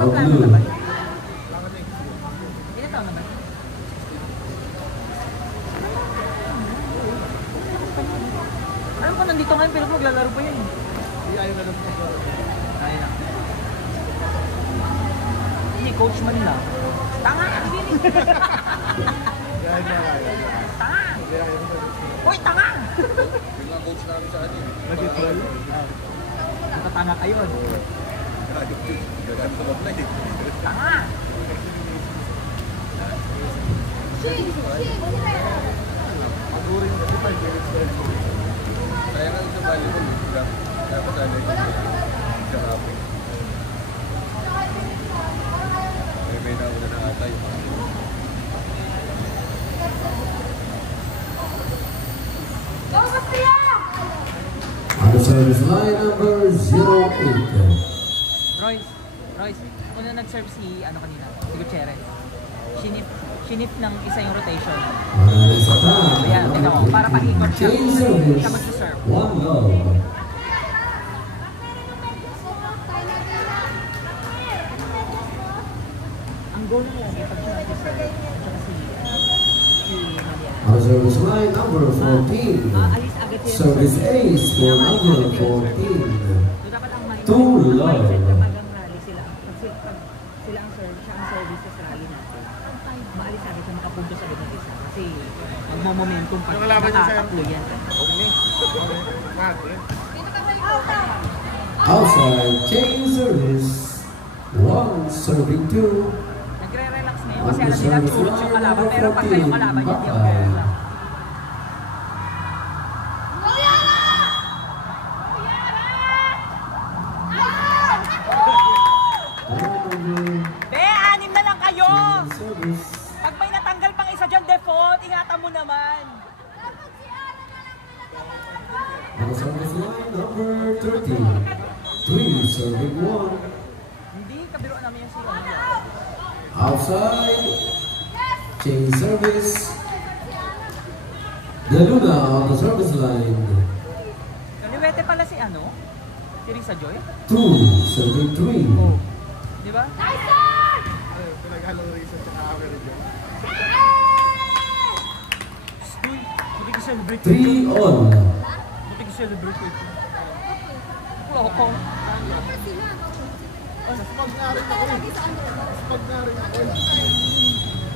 of blue. Alam ko nandito ngayon pero maglalaro pa yan. Ayaw na lang. Ayaw. Hindi, Coach Manila. Tanga! Tanga! Uy, tanga! Yung mga coach namin sa atin. Nag-troll? Nakatanga kayo. Tanga! Kaya nga sa volleyball, dapat sana yung karapin. May nauna na atay. On the service line, number 08. Royce, una nag-serve si ano kanina, si Gutierrez. Sinip ng isa yung rotation. Ayan, tingnan mo, para paikot siya. Hindi ka mag-serve. One love. Ang goal mo yung pag siya nag-serve, at saka si Malia. On the service line, number 14. Alis agad siya. Service ace for number 14. So dapat ang Two love. kapag ang rally sila, pag sila ang serve, siya ang service sa rally natin. Maalis agad siya makapunto sa ganun isa. Kasi magmomomentum pa. Nakatakbo yan. Outside, chain service. One serving two. Nagre-relax ngayon kasi alam nila tulot yung kalaban. Pero pag kayong kalaban niya, hindi ako relax. Be, 6 na lang kayo! Pag may natanggal pang isa dyan, default, ingatan mo naman. On the service line, number 30. Three serving one. Hindi, kabiro namin yung sila. Outside, chain service. De Luna on the service line. Kaliwete pala si ano? Si Risa Joy? Two serving three. Oh. Di ba? Pinaghalong Risa sa Avery Joy. Uy, hindi ko celebrate. Three all. Hindi ko celebrate ito. Loko. Spag na rin ako eh. Spag na rin ako eh.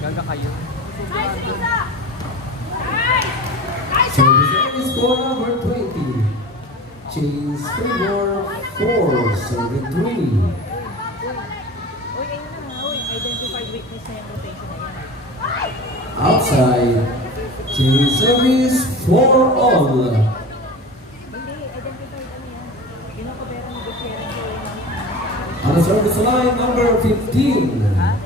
Gaga kayo. Service is for number 20. Chains favor 4 serving 3. Uy, ayun na nga. Uy, identified weakness na yung rotation na yan. Outside, chain service for all. Hindi, identified ano yan. Kinakabera ni Gutierrez yung On the service line, number 15. ha?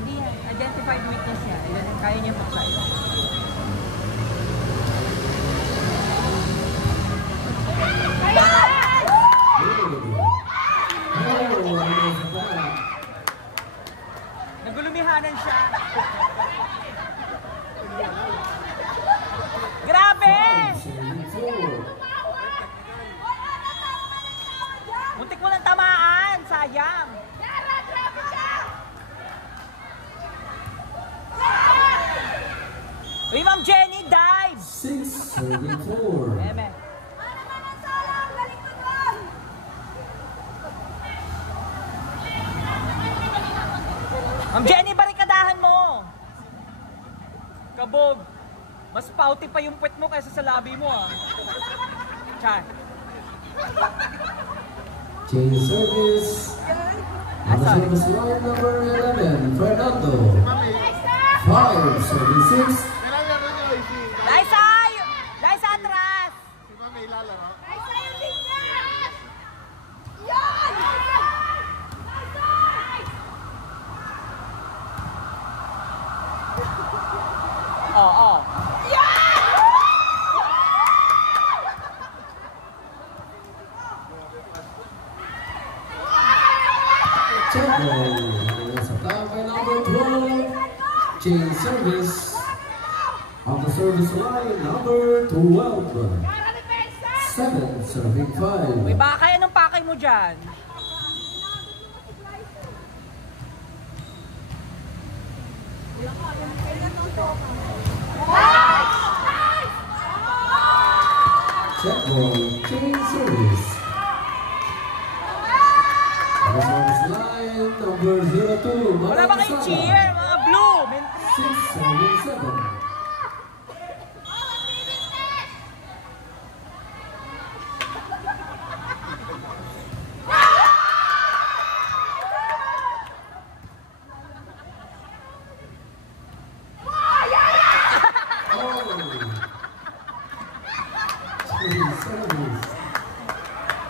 Hindi yan. Identified weakness yan. Kaya niya paksa. Nagulumihanan siya. Grabe! Muntik mo lang tamaan. Sayang. Uy, Ma'am Jenny, dive! 6 serving 4. Eme. Ma'am Jenny, barikadahan mo! Kabog! Mas pouty pa yung puwet mo kaysa sa labi mo, ah. Char. Chain service. On the service line, number 11, Fernando. 5 serving 6. Liza! Liza, atras! Si Mami ilalaro. Oo. Checo. Sa tama number 12. Chain service. On the service line, number 12. 7 serving 5. Uy, baka anong pakay mo dyan? Check ball, change service. On the service line, number 02. Wala ba kayong cheer, mga blue? 6-7.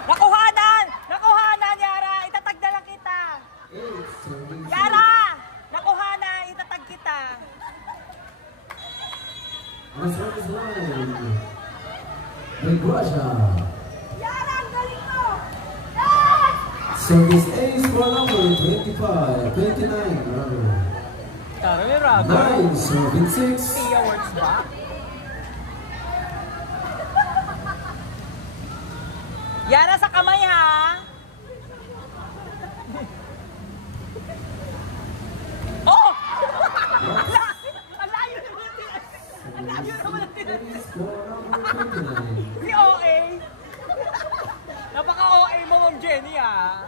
Nakuhanan! Nakuhanan, Yara! Itatag na lang kita! Yara! Nakuhanan! Itatag kita! On the service line, Negrasha. Yara, ang galing mo! Service ace for number 25, 29, rather. Tara, may rubber. 9, serving 6. Pia works ba? Yara, sa kamay ha! Oh! Ang layo naman natin! Ang layo naman natin! Ace for number 29. Si OA! Napaka-OA mo, Ma'am Jenny ha!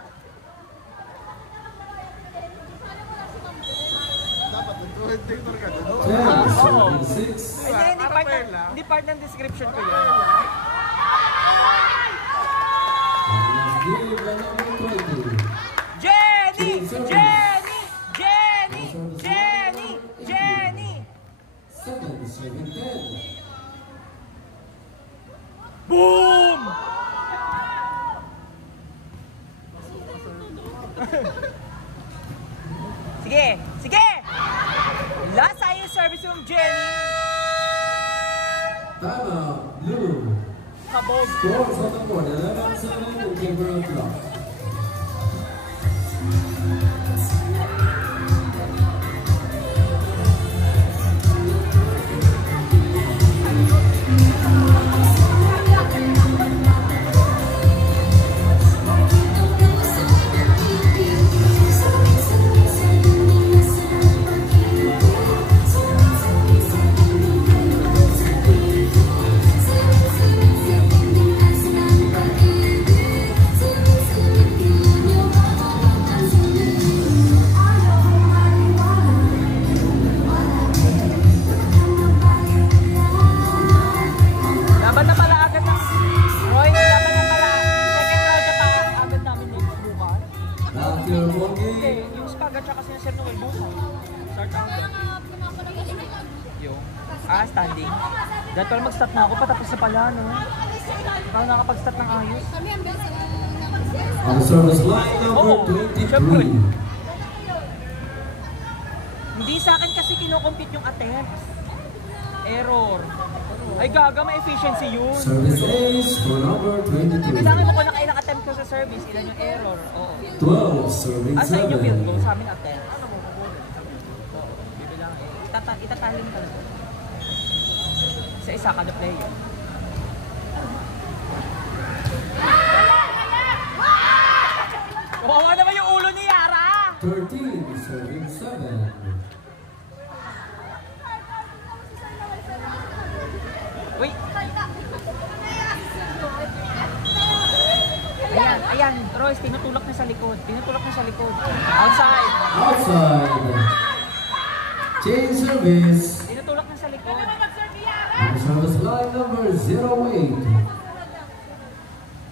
Dapat nag-director ka doon. 10, serving 6. Hindi part ng description ko yun. Give the number 20. Jenny! Jenny! Jenny! Jenny! Jenny! 7, serving 10. Boom! Sige! Sige! Last ayos service from Jenny. Time out, blue. Kabog. Scores on the board, 11-7 in favor of black. Laban na pala agad ng Roy, laban na pala. Second round na pa agad namin next bukas. Not your ball Hindi, game. yung Spaga tsaka si Sir Noel bukas. Start agad. Yung, standing. Dahil pala mag-start na ako, patapos na pala, no? Parang nakapag-start ng ayos. On the service line, number Oo, syempre. 23. Hindi sa akin kasi kinocompute yung attempts. Error. Ay gaga, may efficiency yun. Service ace for number 22. Kailangan mo kung nakailang attempt ko sa service, ilan yung error. Oo. 12, serving Sa inyo field goal, 7. sa amin attempt. Oo, bibilang eh. Itatalim ka lang. Sa isa kada player. Kawawa naman yung ulo ni Yara! 13, serving 7. Wait! Ayan, ayan. Royce, tinutulak na sa likod. Tinutulak na sa likod. Outside! Outside. Change service. Tinutulak na sa likod. On the service line, number 08.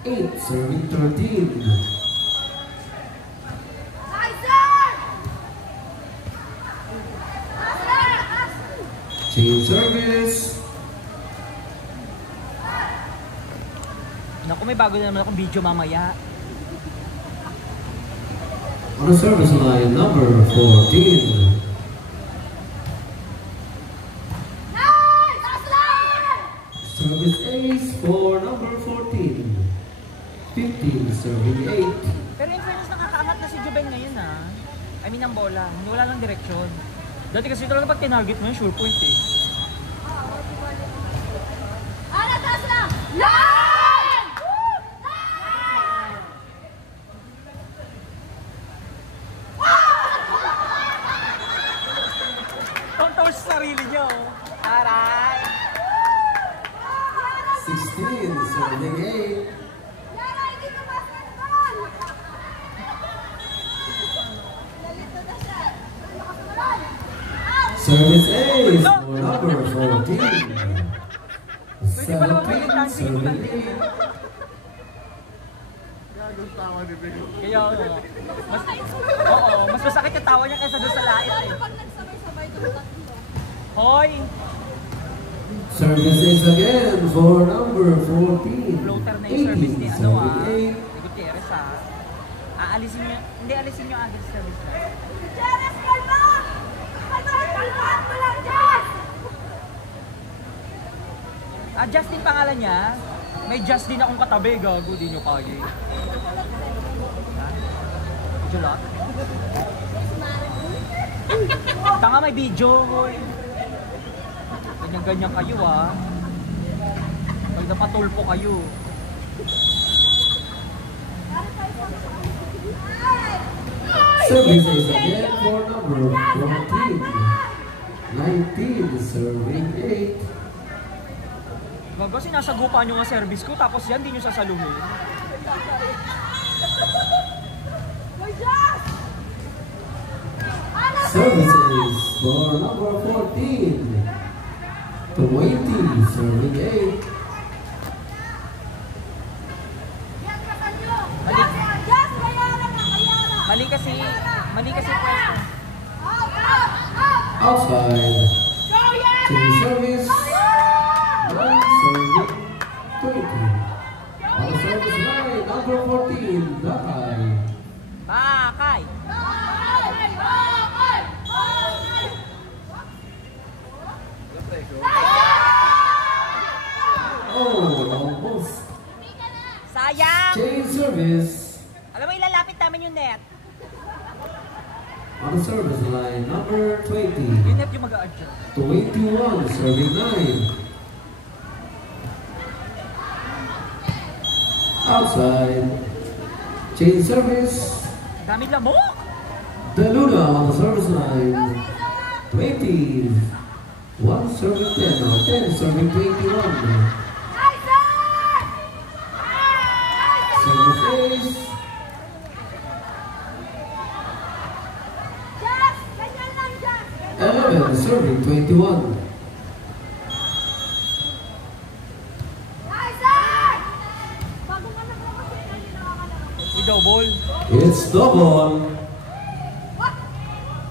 8, serving 13. Change service. Naku, may bago na naman akong video mamaya. On the service line, number 14. Service ace for number 14. 15, serving 8. Pero in fairness, nakakaangat na si Juben ngayon ah. I mean, ang bola. Hindi wala lang direksyon. Dati kasi talaga pag tinarget mo yun, sure point eh. serving 8. Yara, hindi ka basketball! Nalito na siya. Out! Service ace for number 14. Pwede pala mapili 17 serving 8. Gagawin tama ni Bego. Kaya mas masakit yung tawa niya kaysa doon sa lait eh. Pag nagsabay-sabay doon tatlo. Hoy! Service ace again for number 14. Floater na yung service ni ano ah. Serving Ni Gutierrez ah. Aalisin niyo, hindi alisin niyo agad sa service na. Janice, kalma! Kalmahan mo lang, Jess! Justin pangalan niya. May Justin akong katabi, gago, di nyo kaya. Julat? Tanga may video, hoy. Ganyan-ganyan kayo ah. Pag napatulpo kayo. Service ace again for number 14. 19 serving 8. Gago, sinasagupan nyo nga service ko, tapos yan, di nyo sasaluhin. Hoy, Jess! Service ace for number 14. 20 serving 8. Yan ka kanyo! Mali. Jess, bayaran na, bayaran! Mali kasi pwesto. Out, out, out! Outside. Go, Yara! To the service. Line serving 20. On the service line, number 14, Lakay. Bakay! Oh, almost. Sayang! Change service. Alam mo, ilalapit namin yung net. On the service line, number 20. Yung net yung mag-a-adjust. 21, serving 9. Outside. Change service. Dami lamok! The Luna on the service line. 20. 1 serving 10 or 10 serving 21. Service ace. Jess! Ganyan lang, Jess! 11 serving 21. Bago ka na po kasi hindi nakakalaro. May double. It's double.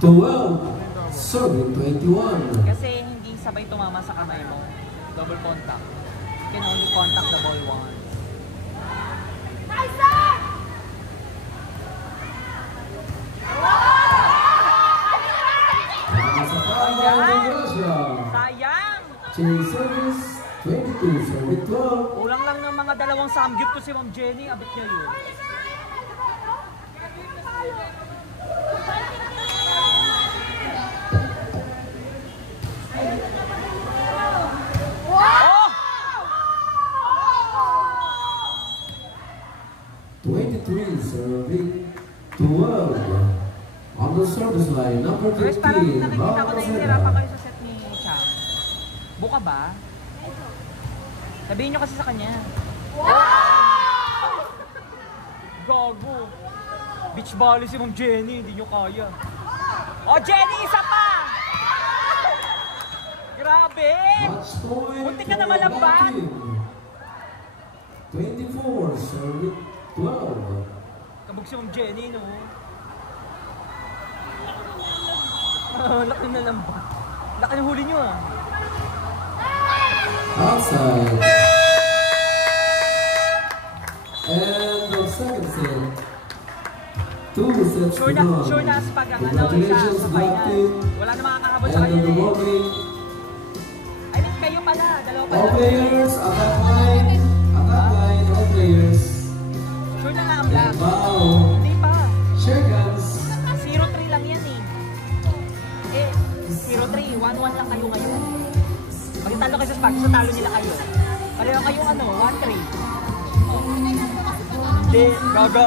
12 serving 21. Kasi hindi sabay tumama sa kamay mo. Double contact. You can only contact the ball once. Sayang! Change service 22 serving 12. Kulang lang ng mga dalawang samgyup ko si Ma'am Jenny. Abot niya yun. Oh! 23 serving 12. On the service line, number Guys, 15. parang nakikita ko na Barcelona. hihirapan kayo sa set ni Chang. Buka ba? Sabihin nyo kasi sa kanya. Gago. Beach volley si Ma'am Jenny, hindi nyo kaya. Oh, Jenny, isa pa! Grabe! Match point Muntik ka na for malaban. Viking. 24 serving 12. Kabog si Ma'am Jenny, no? Laki na lang ba? Laki ng huli nyo, ah. Outside. And the second set. 2 sets Sure to none. na pag ang ano, Congratulations, sa final. Blackpink. Wala na makakahabol sa And kanya on the eh. bowling, I mean, kayo pala, dalawa pala. all players, attack line, all players. Sure na nga ang black. Bow, Hindi pa. shake hands. 0-3 lang yan eh. 0-3, 1-1 lang kayo ngayon. Pag talo kayo sa spot, sa talo nila kayo. Pareho kayong ano, 1-3. Oh. Hindi, gaga.